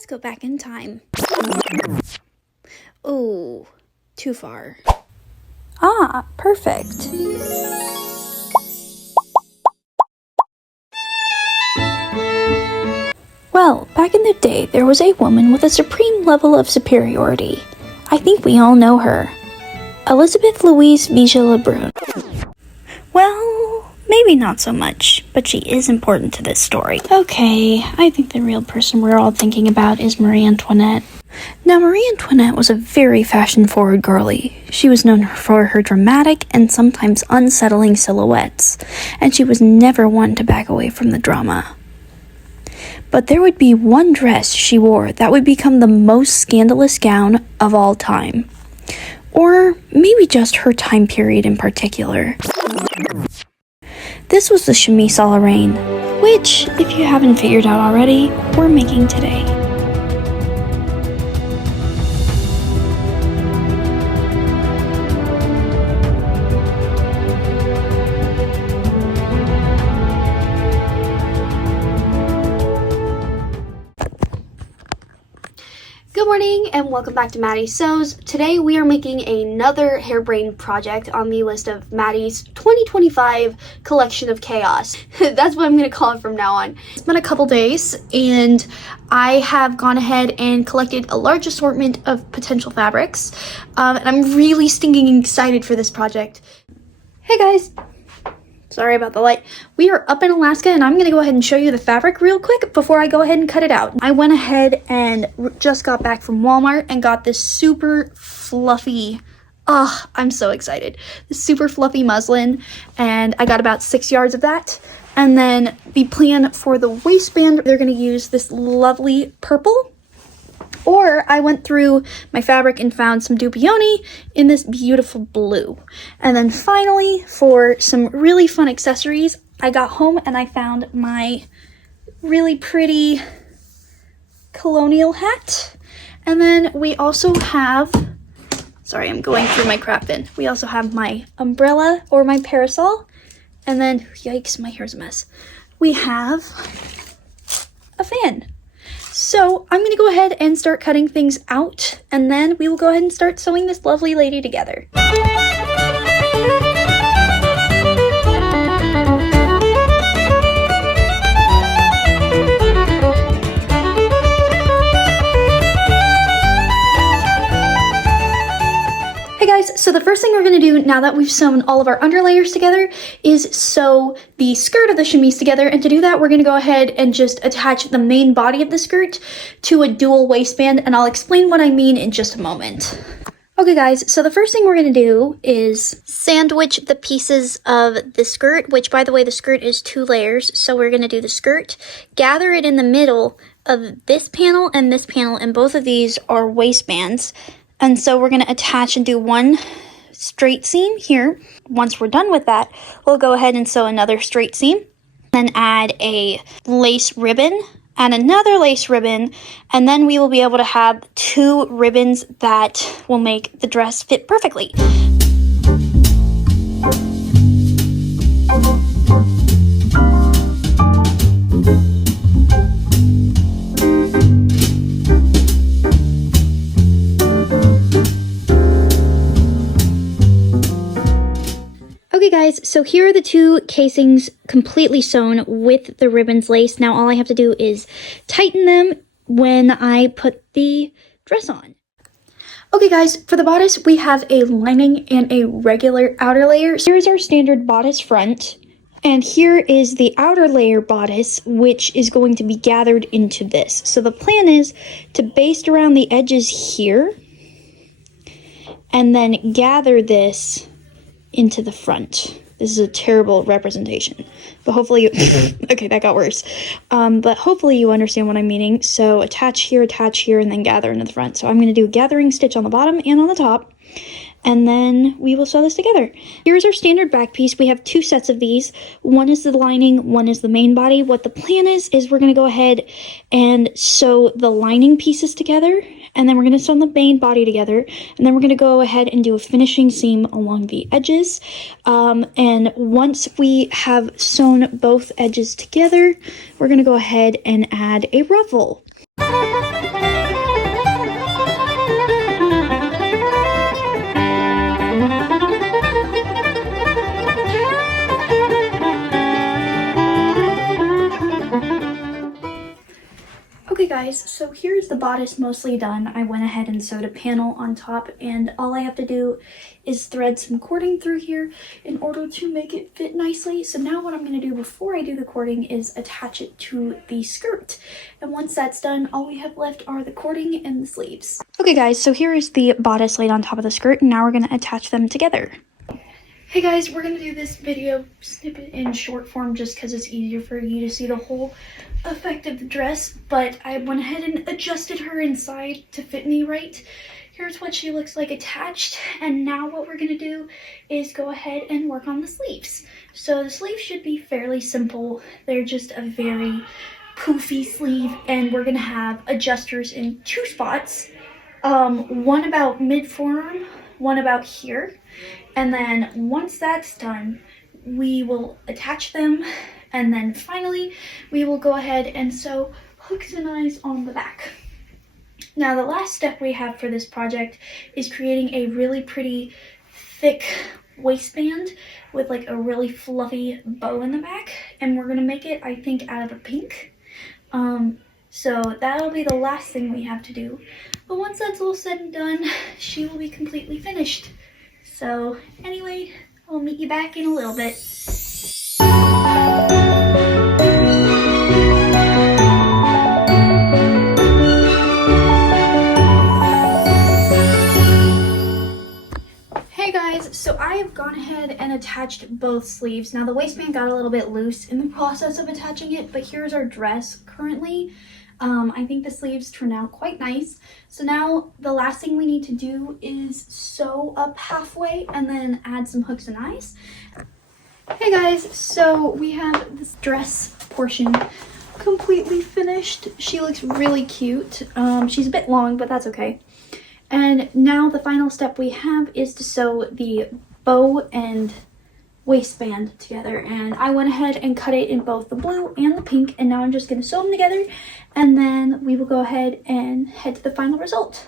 Let's go back in time. Oh, too far. Ah, perfect. Well, back in the day, there was a woman with a supreme level of superiority. I think we all know her. Elizabeth Louise Vigée Lebrun. Well, maybe not so much, but she is important to this story. Okay, I think the real person we're all thinking about is Marie Antoinette. Now, Marie Antoinette was a very fashion-forward girlie. She was known for her dramatic and sometimes unsettling silhouettes, and she was never one to back away from the drama. But there would be one dress she wore that would become the most scandalous gown of all time. Or maybe just her time period in particular. This was the Chemise Ala reine, which, if you haven't figured out already, we're making today. Good morning and welcome back to Maddie Sews. Today we are making another harebrained project on the list of Maddie's 2025 collection of chaos. That's what I'm going to call it from now on. It's been a couple days and I have gone ahead and collected a large assortment of potential fabrics. And I'm really stinking excited for this project. Hey guys! Sorry about the light. We are up in Alaska and I'm gonna go ahead and show you the fabric real quick before I go ahead and cut it out. I went ahead and just got back from Walmart and got this super fluffy, I'm so excited. This super fluffy muslin, and I got about 6 yards of that. And then the plan for the waistband, they're gonna use this lovely purple. Or I went through my fabric and found some Dupioni in this beautiful blue. And then finally, for some really fun accessories, I got home and I found my really pretty colonial hat. And then we also have, sorry, I'm going through my crap bin. We also have my umbrella or my parasol. And then, yikes, my hair's a mess. We have a fan. So I'm going to go ahead and start cutting things out, and then we will go ahead and start sewing this lovely lady together. So the first thing we're going to do now that we've sewn all of our underlayers together is sew the skirt of the chemise together. And to do that, we're going to go ahead and just attach the main body of the skirt to a dual waistband. And I'll explain what I mean in just a moment. Okay guys, so the first thing we're going to do is sandwich the pieces of the skirt, which by the way, the skirt is 2 layers. So we're going to do the skirt, gather it in the middle of this panel, and both of these are waistbands. And so we're going to attach and do one straight seam here. Once we're done with that, we'll go ahead and sew another straight seam. Then add a lace ribbon and another lace ribbon. And then we will be able to have 2 ribbons that will make the dress fit perfectly. Okay guys, so here are the 2 casings completely sewn with the ribbons laced. Now all I have to do is tighten them when I put the dress on. Okay guys, for the bodice we have a lining and a regular outer layer. Here's our standard bodice front, and here is the outer layer bodice, which is going to be gathered into this. So the plan is to baste around the edges here and then gather this into the front. This is a terrible representation, but hopefully okay, that got worse. But hopefully you understand what I'm meaning. So attach here, and then gather into the front. So I'm going to do a gathering stitch on the bottom and on the top, and then we will sew this together. Here's our standard back piece. We have 2 sets of these. One is the lining, one is the main body. What the plan is we're going to go ahead and sew the lining pieces together, and then we're going to sew the main body together, and then we're going to go ahead and do a finishing seam along the edges. And once we have sewn both edges together, we're going to go ahead and add a ruffle. guys, so here's the bodice mostly done. I went ahead and sewed a panel on top, and all I have to do is thread some cording through here in order to make it fit nicely. So now what I'm going to do before I do the cording is attach it to the skirt. And once that's done, all we have left are the cording and the sleeves. Okay guys, so here is the bodice laid on top of the skirt, and now we're going to attach them together. Hey guys, we're going to do this video snippet in short form just because it's easier for you to see the whole effect of the dress, but I went ahead and adjusted her inside to fit me right. Here's what she looks like attached, and now what we're going to do is go ahead and work on the sleeves. So the sleeves should be fairly simple. They're just a very poofy sleeve, and we're going to have adjusters in two spots. One about mid-forearm, one about here. And then once that's done, we will attach them, and then finally we will go ahead and sew hooks and eyes on the back. Now the last step we have for this project is creating a really pretty thick waistband with like a really fluffy bow in the back, and we're gonna make it, I think, out of a pink. So that'll be the last thing we have to do. But once that's all said and done, she will be completely finished. So anyway, I'll meet you back in a little bit. Hey guys, so I have gone ahead and attached both sleeves. Now the waistband got a little bit loose in the process of attaching it, but here's our dress currently. I think the sleeves turned out quite nice. So now the last thing we need to do is sew up halfway and then add some hooks and eyes. Hey guys, so we have this dress portion completely finished. She looks really cute. She's a bit long, but that's okay. And now the final step we have is to sew the bow and waistband together, and I went ahead and cut it in both the blue and the pink, and now I'm just going to sew them together, and then we will go ahead and head to the final result.